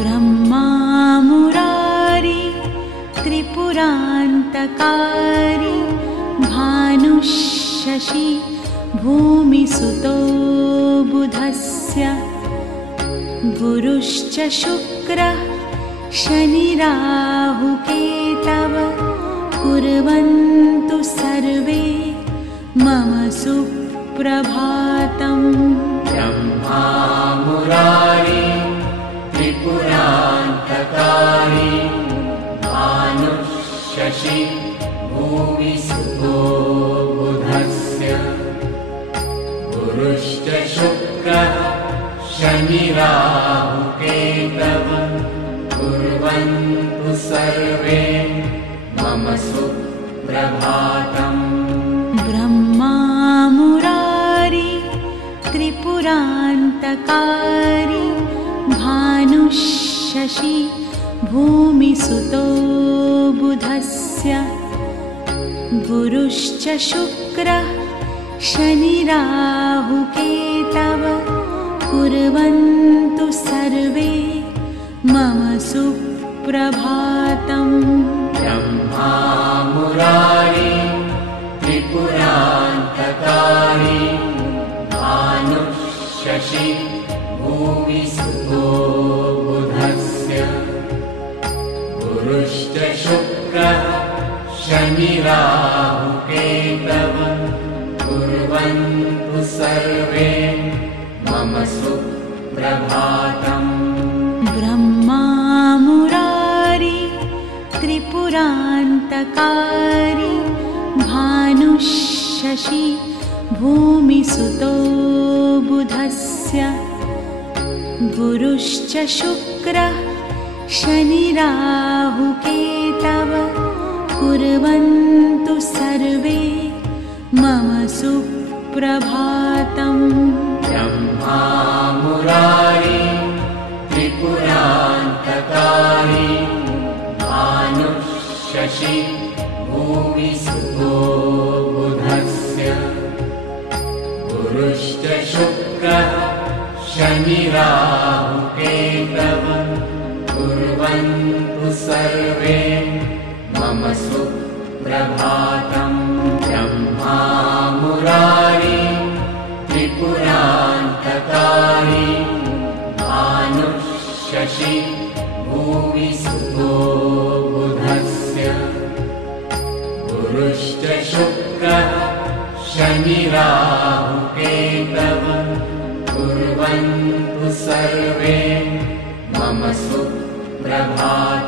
ब्रह्मा मुरारी त्रिपुरान्तकारी भानुशशि भूमिसुतो बुधस्य गुरुश्च शुक्रः शनिराहुकेतव कुर्वन्तु सर्वे मम सुप्रभातम्। ब्रह्मा मुरारी त्रिपुरान्तकारी भानुशशि भूमिसुतो बुधस्य गुरुश्च शुक्रः शनिराहुकेतव कुर्वन्तु सर्वे मम सुप्रभातम्। ब्रह्मा मुरारी त्रिपुरान्तकारी भानुशशि भूमिसुतो बुधस्य गुरुश्च शुक्रः शनिराहुकेतव कुर्वन्तु सर्वे मम सुप्रभातम्। ब्रह्मा मुरारी त्रिपुरान्तकारी भानुशशि भूमिसुतो बुधस्य गुरुश्च शुक्रः शनिराहुकेतव कुर्वन्तु सर्वे मम सुप्रभातम्। ब्रह्मा मुरारी त्रिपुरान्तकारी भानुशशि भूमिसुतो बुधस्य गुरुश्च शुक्रः शनिराहुकेतव कुर्वन्तु सर्वे मम सुप्रभातम्। ब्रह्मा मुरारी त्रिपुरान्तकारी भानुशशि भूमिसुतो बुधस्य गुरुश्च शुक्रः शनिराहुकेतव कुर्वन्तु सर्वे मम सुप्रभातम्। ब्रह्मा मुरारी त्रिपुरान्तकारी भानुशशि भूमिसुतो बुधस्य गुरुश्च शुक्रः शनिराहुकेतव कुर्वन्तु सर्वे मम सुप्रभातम्।